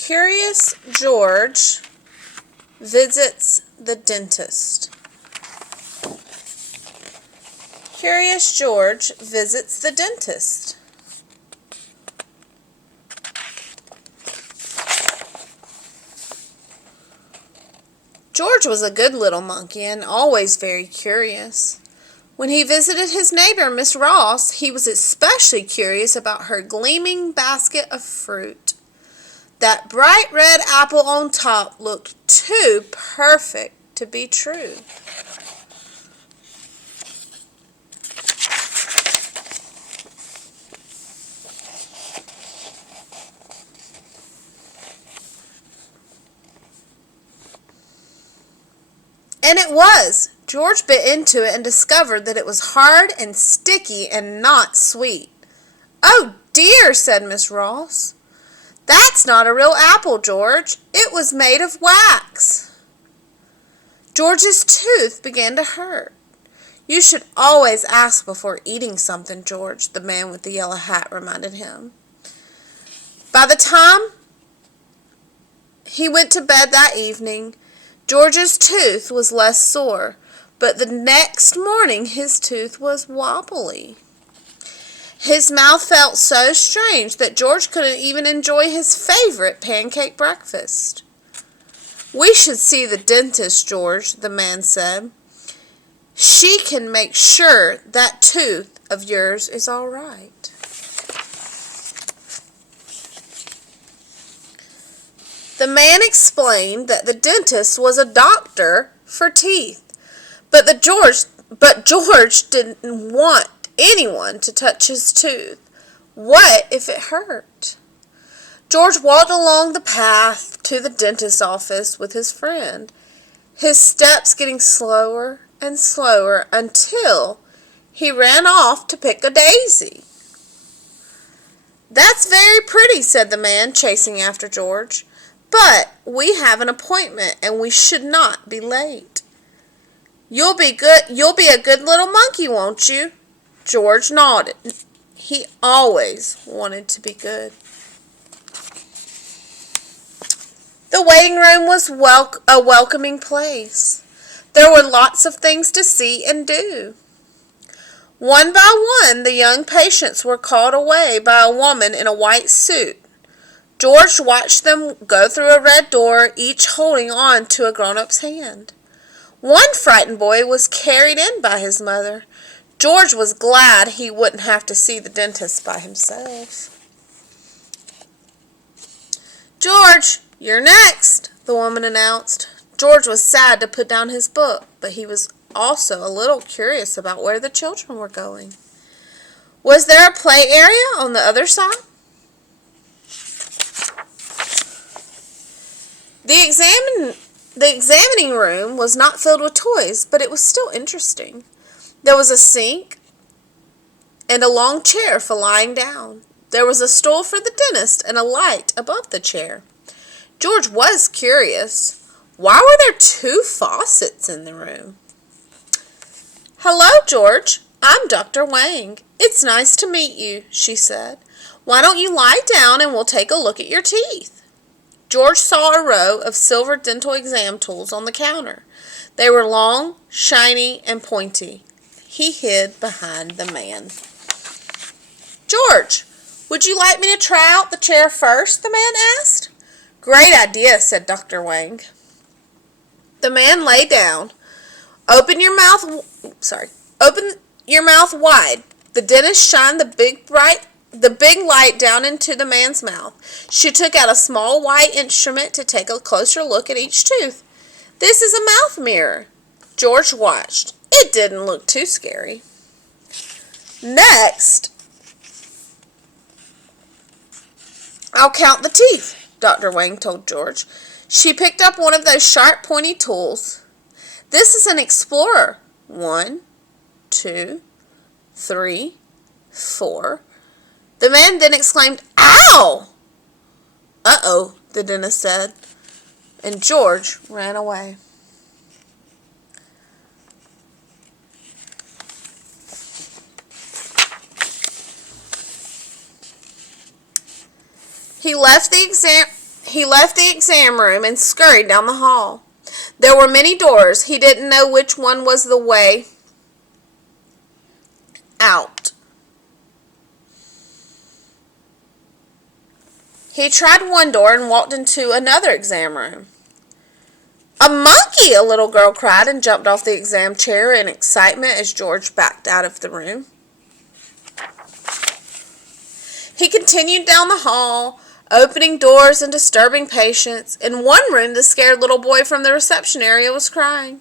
Curious George visits the dentist. Curious George visits the dentist. George was a good little monkey and always very curious. When he visited his neighbor, Miss Ross, he was especially curious about her gleaming basket of fruit. That bright red apple on top looked too perfect to be true. And it was. George bit into it and discovered that it was hard and sticky and not sweet. "Oh dear," said Miss Ross. "That's not a real apple, George. It was made of wax." George's tooth began to hurt. "You should always ask before eating something, George," the man with the yellow hat reminded him. By the time he went to bed that evening, George's tooth was less sore, but the next morning his tooth was wobbly. His mouth felt so strange that George couldn't even enjoy his favorite pancake breakfast. "We should see the dentist, George," the man said. "She can make sure that tooth of yours is all right." The man explained that the dentist was a doctor for teeth, but George didn't want anyone to touch his tooth. What if it hurt? George walked along the path to the dentist's office with his friend, his steps getting slower and slower until he ran off to pick a daisy. "That's very pretty," said the man, chasing after George. "But we have an appointment and we should not be late." You'll be a good little monkey, won't you?" George nodded. He always wanted to be good. The waiting room was a welcoming place. There were lots of things to see and do. One by one, the young patients were called away by a woman in a white suit. George watched them go through a red door, each holding on to a grown-up's hand. One frightened boy was carried in by his mother. George was glad he wouldn't have to see the dentist by himself. "George, you're next," the woman announced. George was sad to put down his book, but he was also a little curious about where the children were going. Was there a play area on the other side? The examining room was not filled with toys, but it was still interesting. There was a sink and a long chair for lying down. There was a stool for the dentist and a light above the chair. George was curious. Why were there two faucets in the room? "Hello, George. I'm Dr. Wang. It's nice to meet you," she said. "Why don't you lie down and we'll take a look at your teeth?" George saw a row of silver dental exam tools on the counter. They were long, shiny, and pointy. He hid behind the man. "George, would you like me to try out the chair first?" the man asked. "Great idea," said Dr. Wang. The man lay down. Open your mouth wide." The dentist shined the big light down into the man's mouth. She took out a small white instrument to take a closer look at each tooth. "This is a mouth mirror." George watched. It didn't look too scary. "Next, I'll count the teeth," Dr. Wang told George. She picked up one of those sharp, pointy tools. "This is an explorer. 1, 2, 3, 4. The man then exclaimed, "Ow!" "Uh-oh," the dentist said, and George ran away. He left He left the exam room and scurried down the hall. There were many doors. He didn't know which one was the way out. He tried one door and walked into another exam room. "A monkey!" a little girl cried and jumped off the exam chair in excitement as George backed out of the room. He continued down the hall, opening doors and disturbing patients. In one room, the scared little boy from the reception area was crying.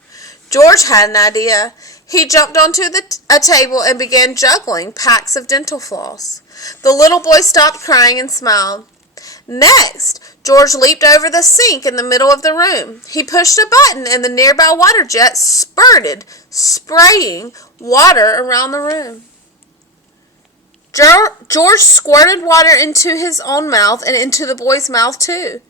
George had an idea. He jumped onto a table and began juggling packs of dental floss. The little boy stopped crying and smiled. Next, George leaped over the sink in the middle of the room. He pushed a button and the nearby water jet spurted, spraying water around the room. George squirted water into his own mouth and into the boy's mouth too.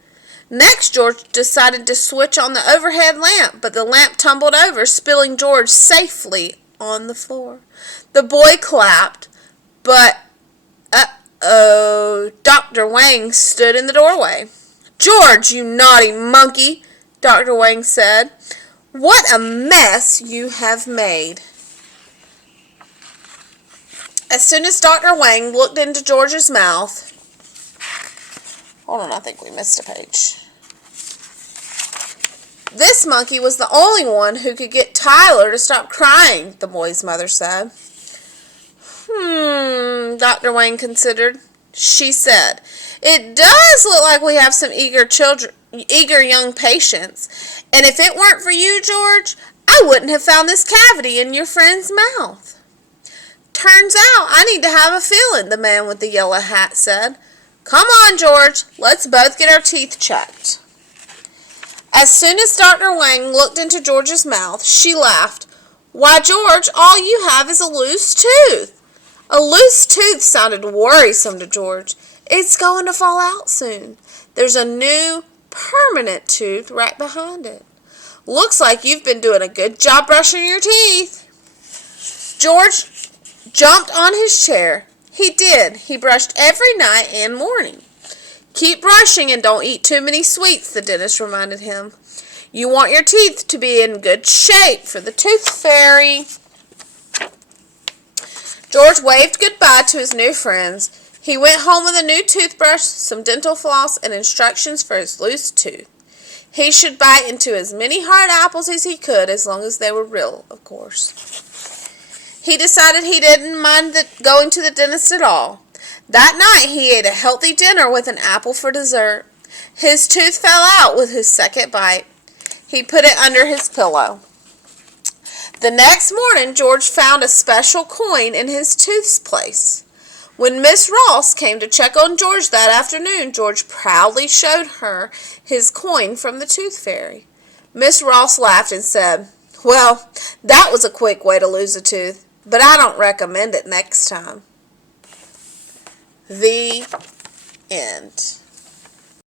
Next, George decided to switch on the overhead lamp, but the lamp tumbled over, spilling George safely on the floor. The boy clapped, but Dr. Wang stood in the doorway. "George, you naughty monkey," Dr. Wang said. "What a mess you have made." As soon as Dr. Wang looked into George's mouth... Hold on, I think we missed a page. "This monkey was the only one who could get Tyler to stop crying," the boy's mother said. Dr. Wang considered. She said, "It does look like we have some eager young patients. And if it weren't for you, George, I wouldn't have found this cavity in your friend's mouth." "Turns out I need to have a feeling," the man with the yellow hat said. "Come on, George, let's both get our teeth checked." As soon as Dr. Wang looked into George's mouth, she laughed. "Why, George, all you have is a loose tooth." A loose tooth sounded worrisome to George. "It's going to fall out soon. There's a new, permanent tooth right behind it. Looks like you've been doing a good job brushing your teeth." George jumped on his chair. He did. He brushed every night and morning. "Keep brushing and don't eat too many sweets," the dentist reminded him. "You want your teeth to be in good shape for the tooth fairy." George waved goodbye to his new friends. He went home with a new toothbrush, some dental floss, and instructions for his loose tooth. He should bite into as many hard apples as he could, as long as they were real, of course. He decided he didn't mind going to the dentist at all. That night he ate a healthy dinner with an apple for dessert. His tooth fell out with his second bite. He put it under his pillow. The next morning, George found a special coin in his tooth's place. When Miss Ross came to check on George that afternoon, George proudly showed her his coin from the tooth fairy. Miss Ross laughed and said, "Well, that was a quick way to lose a tooth, but I don't recommend it next time." The end.